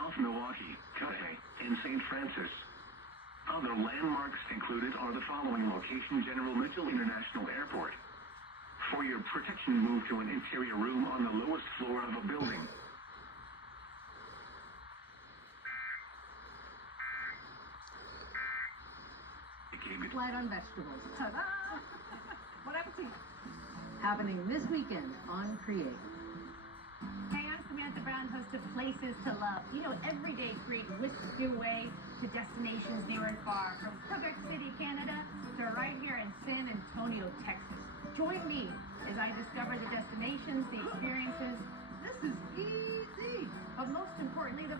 South Milwaukee, Cafe, and St. Francis. Other landmarks included are the following locations: General Mitchell International Airport. For your protection, move to an interior room on the lowest floor of a building. Light on vegetables. Ta-da! Bon appetit. Happening this weekend on Create. Hey, I'm Samantha Brown, host of Places to Love. You know, every day Create whisks your way to destinations near and far, from Quebec City, Canada, to right here in San Antonio, Texas. Join me as I discover the destinations, the experiences. This is easy. But most importantly, the